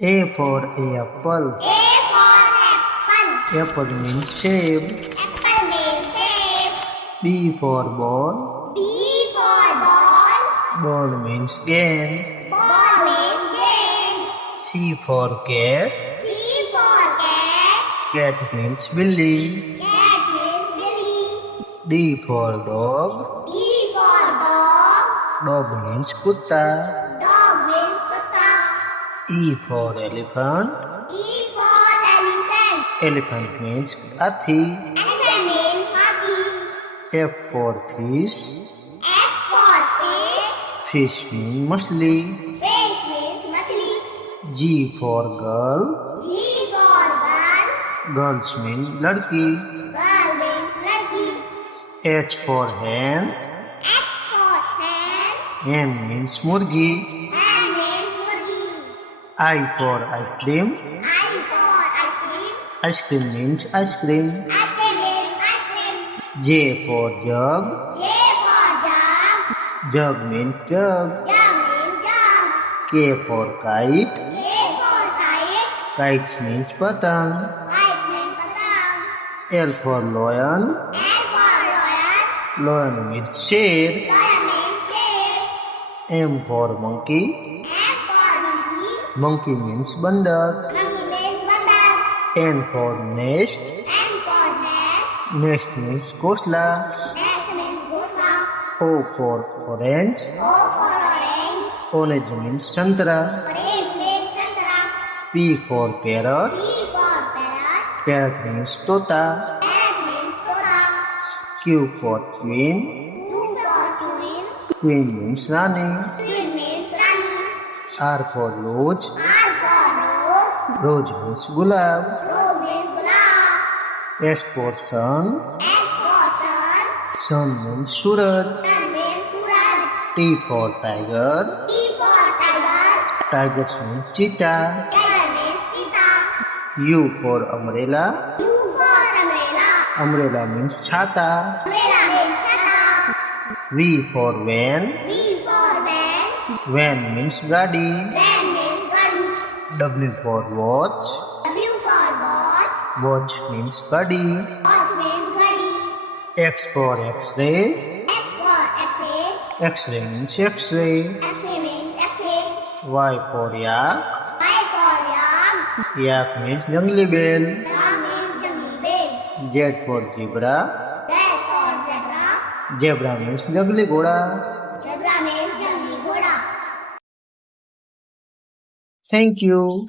A for apple. A for apple. Apple means shape. Apple means shape. B for ball. B for ball. Ball means game. Ball means game. C for cat. C for cat. Cat means Billy. Cat means Billy. D for dog. D for dog. Dog means kutta. Dog means kutta. E for elephant. E for elephant. Elephant means hathi. Elephant means hathi. F for fish. F for fish. Fish means machli. Fish means machli. G for girl. G for girl. Girls means ladki. Girl means ladki. H for hen. H for hen. Hen means murgi. Hen means murgi. I for ice cream. I for ice cream. Ice cream means ice cream. Ice cream means ice cream. J for jug. J for jug. Jug means jug. Jug means jug. K for kite. K for kite. Kite means patang. Kite means patang. L for lion. L for lion. Lion means share. Lion means sheep. M for monkey. M for monkey. Monkey means bandak. Monkey means bandar. N for nest. N for nest. Nest means ghosla. Nest means ghosla. O for orange. O for orange. Orange means santra. Orange means santra. P for parrot. P for parrot. Parrot means tota. Parrot means tota. Q for queen. Q for queen. Queen means rani. Queen means rani. R for rose. R for rose. Rose means gulab. Rose means gulab. S for sun. S for sun. Sun means suraj. Sun means suraj. T for tiger. T for tiger. Tigers means cheetah. Tiger means cheetah. U for umbrella. U for umbrella. Umbrella means chhata. Umbrella means chata. V for van. V for van. Van means gadi. Van means gadi. W for watch. W for watch. Watch means gadi. Watch means gadi. X for x-ray. X for x-ray. X-ray means x-ray. X-ray means x-ray. Y for yak. Y for yak. Yak means jungli bell. Yak means jungli bell. Z for zebra. Z for zebra. Zebra means jungli ghoda. Zebra means jungli ghoda. Thank you.